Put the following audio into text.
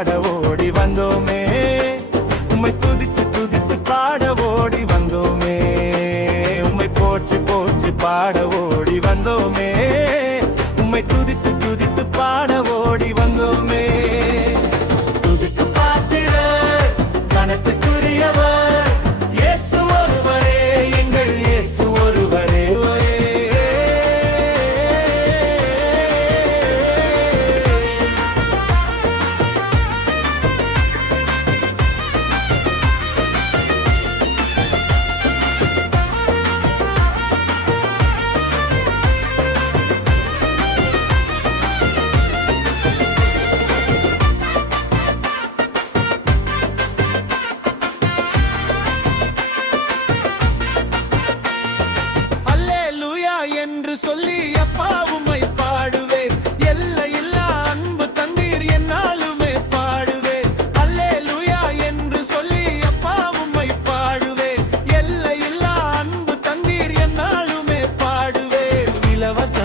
பாட ஓடி வந்தோமே, உம்மை துதித்து துதித்து பாட ஓடி வந்தோமே, உம்மை போற்றி போற்றி பாட ஓடி வந்தோமே, உம்மை துதித்து துதித்து பாட ஓடி வந்தோமே. துதிக்கு பாத்திரர், கனத்துக்குரியவர், இயேசு ஒருவரே, எங்கள் இயேசு ஒருவரே. என்று சொல்லி அப்பா உம்மை பாடுவேன், எல்லையில்லா அன்பு தந்தீர் என்னாலுமே பாடுவேன். அல்லேலூயா என்று சொல்லி அப்பா உம்மை பாடுவேன், எல்லையில்லா அன்பு தந்தீர் என்னாலுமே பாடுவேன். இலவச